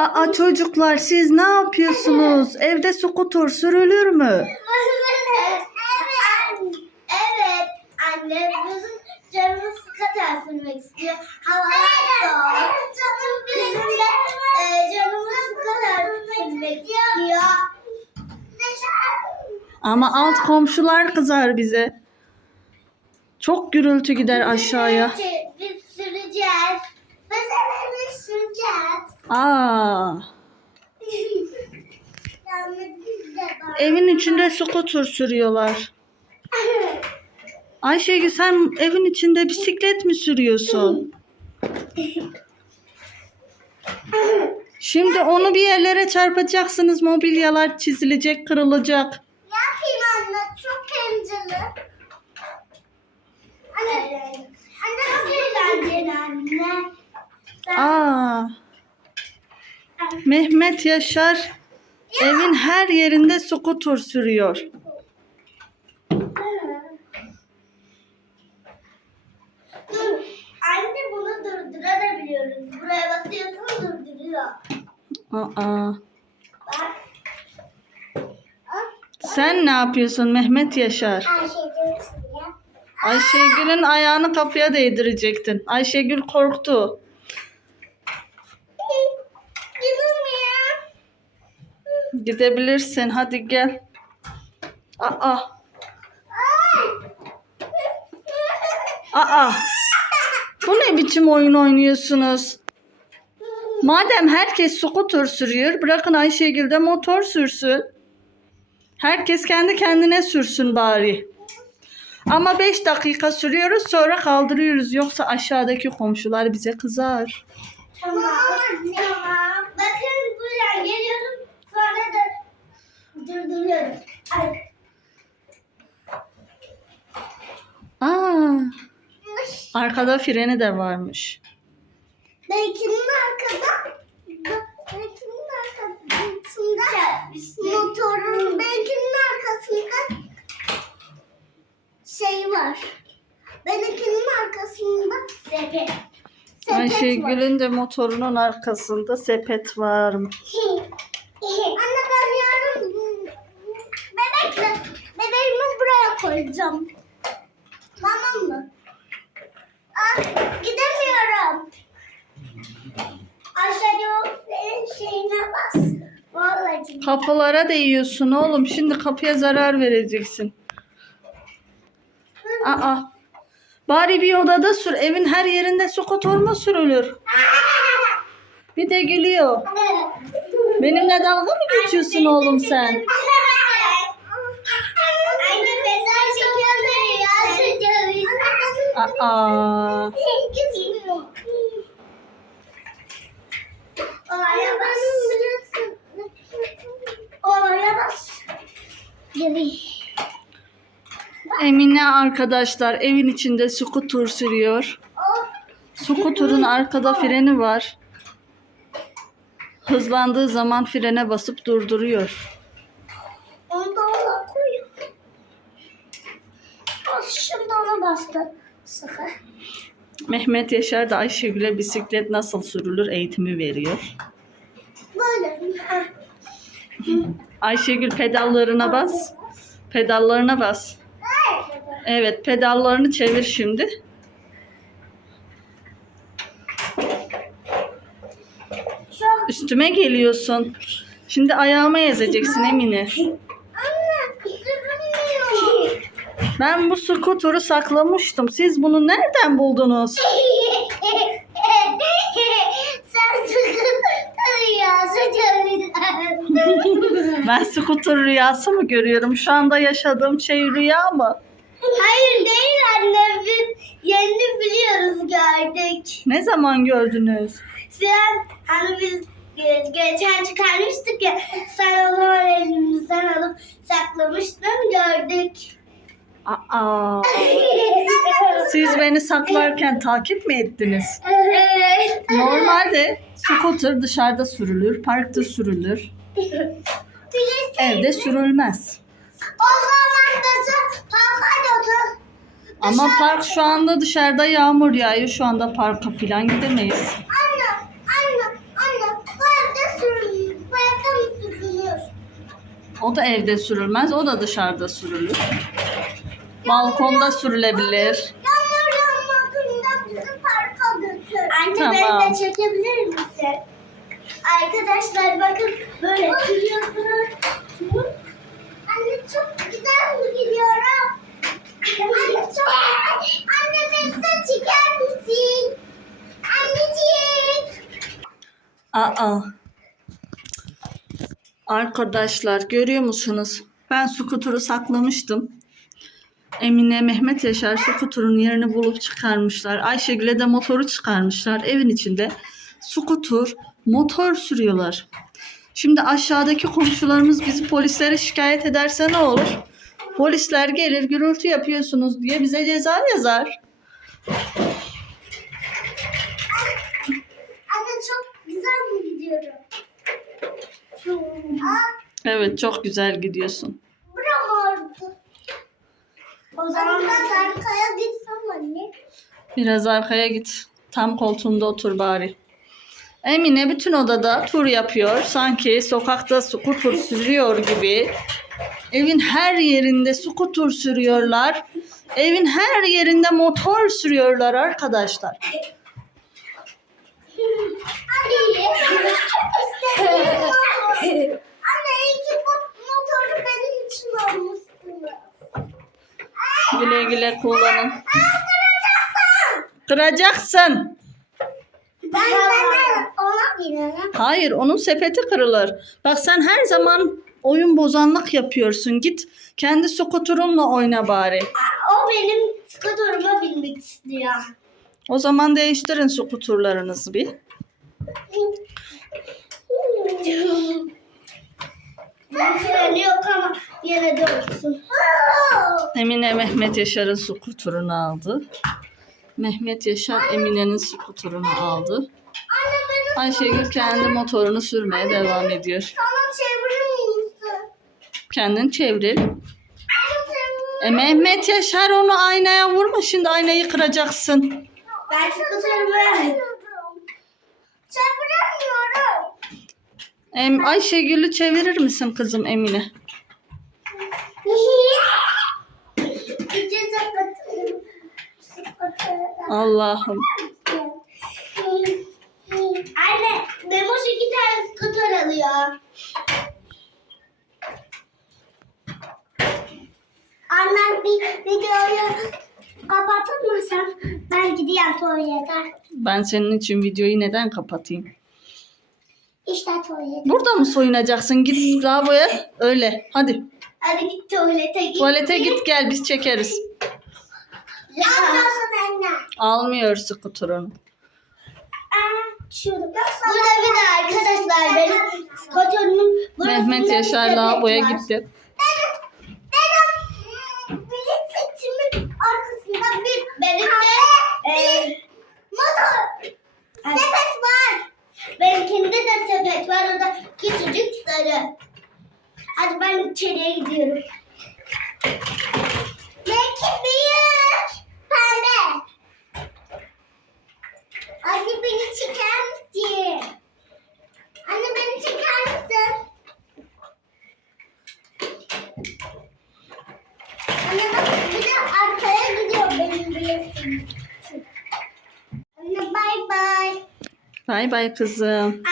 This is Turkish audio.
Aa çocuklar siz ne yapıyorsunuz? Evde skuter sürülür mü? Evet. Anne bizim canımız sürmek istiyor. Ama alt komşular kızar bize. Çok gürültü gider aşağıya. Biz süreceğiz. Mesela biz süreceğiz. Aa, evin içinde skuter sürüyorlar. Ayşegül sen evin içinde bisiklet mi sürüyorsun? Şimdi onu bir yerlere çarpacaksınız. Mobilyalar çizilecek, kırılacak. Ne yapayım anne? Çok eğlenceli. Anne, anne nasıl eğlenceli anne? Aa, Mehmet Yaşar evin her yerinde skuter sürüyor. Dur, anne bunu durdurabiliyoruz. Buraya basıyorsun durduruyor. Aa, Bak. sen ne yapıyorsun Mehmet Yaşar? Ayşegül'ün ayağını kapıya değdirecektin. Ayşegül korktu. Gidebilirsin. Hadi gel. Aa. Aa. Bu ne biçim oyun oynuyorsunuz? Madem herkes scooter sürüyor, bırakın Ayşegül de motor sürsün. Herkes kendi kendine sürsün bari. Ama 5 dakika sürüyoruz sonra kaldırıyoruz. Yoksa aşağıdaki komşular bize kızar. Tamam. Tamam. Bakın buraya geliyorum. Sonra da durduruyorum. Ay. Aa, arkada freni de varmış. Belki'nin arkada Belki'nin arkasında motorun Belki'nin arkasında şey var. Benimkinin arkasında sepet. Sepet. Ayşegül'ün de motorunun arkasında sepet var. Anne ben yarın bebekle bebeğimi buraya koyacağım. Tamam mı? Gidemiyorum. Aşağıya senin şeyine bas. Vallahi. Kapılara değiyorsun oğlum. Şimdi kapıya zarar vereceksin. Aa. Bari bir odada sür. Evin her yerinde skuter mu sürülür? Bir de gülüyor. Benimle dalga mı geçiyorsun oğlum sen? Anne mesaj çekiyorlar ya. Aa. Gitmiyor. Oraya bas. Oraya bas. Geri. Emine arkadaşlar evin içinde skuter sürüyor. Skuter'ın arkada freni var. Hızlandığı zaman frene basıp durduruyor. Onu da ona koy. Bas şimdi ona bastı. Mehmet Yaşar da Ayşegül'e bisiklet nasıl sürülür eğitimi veriyor. Böyle. Ayşegül pedallarına bas. Pedallarına bas. Evet pedallarını çevir şimdi. Üstüme geliyorsun. Şimdi ayağıma ezeceksin Emine. Anne. Sürünmüyor. Ben bu skuter'ı saklamıştım. Siz bunu nereden buldunuz? Sen sıkın rüyası görüyorsun. Ben skuter rüyası mı görüyorum? Şu anda yaşadığım şey rüya mı? Hayır değil anne biz yeni biliyoruz gördük. Ne zaman gördünüz? Sen hani biz ge- geçen çıkarmıştık ya sen o zaman elimizden alıp saklamıştın gördük. Aa, siz beni saklarken takip mi ettiniz? Evet. Normalde scooter dışarıda sürülür, parkta sürülür. Evde sürülmez. O zaman da parka götür. Ama park şu anda dışarıda yağmur yağıyor. Şu anda parka falan gidemeyiz. Anne, anne, anne. Parkta sürülür. Parkta mı sürülür? O da evde sürülmez. O da dışarıda sürülür. Balkonda sürülebilir. Yağmur yağmadığında bizi parka götür. Anne Tamam. beni de çekebilir misin? Arkadaşlar bakın böyle sürüyorsunuz. Anne çok güzel mi gidiyorum? Anne çok Anne beni de çeker misin? Anneciğim. Aa. Arkadaşlar görüyor musunuz? Ben skuturu saklamıştım. Emine Mehmet Yaşar skuturun yerini bulup çıkarmışlar. Ayşegül'e de motoru çıkarmışlar. Evin içinde skutur, motor sürüyorlar. Şimdi aşağıdaki komşularımız bizi polislere şikayet ederse ne olur? Polisler gelir gürültü yapıyorsunuz diye bize ceza yazar. Anne çok güzel mi gidiyorum? Evet çok güzel gidiyorsun. O zaman ben arkaya gitsem anne. Biraz arkaya git. Tam koltuğunda otur bari. Emine bütün odada tur yapıyor. Sanki sokakta skuter sürüyor gibi. Evin her yerinde skuter sürüyorlar. Evin her yerinde motor sürüyorlar arkadaşlar. Anne iyi ki bu motoru benim için almışsınız. Güle güle kullanın. Kıracaksın. Ben, ben ona binerim. Hayır onun sepeti kırılır. Bak sen her zaman oyun bozanlık yapıyorsun. Git kendi skuterunla oyna bari. O benim skuterıma binmek istiyor. O zaman değiştirin skuterlarınızı bir. Freni yok ama yine de olsun. Emine Mehmet Yaşar'ın skuturunu aldı. Mehmet Yaşar Emine'nin skuturunu aldı. Ayşegül kendi motorunu sürmeye devam ediyor. sana çevirir misin? Kendin çevir. E Mehmet Yaşar onu aynaya vurma şimdi aynayı kıracaksın. Ben skuterimi çeviremiyorum. Em Ayşegül'ü çevirir misin kızım Emine? Allah'ım. Anne, Memoş iki tane skuter alıyor. Annem bir videoyu kapatırmasam ben gideyim tuvalete. Ben senin için videoyu neden kapatayım? İşte tuvalet. Burada mı soyunacaksın? Git lavaboya. Öyle. Hadi. Hadi git tuvalete git. Tuvalete git gel biz çekeriz. Almasın anne. Almıyor skuturunu. Şurada. Burada bir de arkadaşlar benim skuterimin Mehmet Yaşar lavaboya gitti. Benim, benim bisikletimin arkasında bir benim de e, motor sepet var. Benimkinde de sepet var. Orada küçücük sarı. Hadi ben içeriye gidiyorum. Belki büyük. Pembe. Hadi beni çeker misin? Anne beni çeker misin? Anne bak bir de arkaya gidiyor benim bilesim. Bay bay kızım.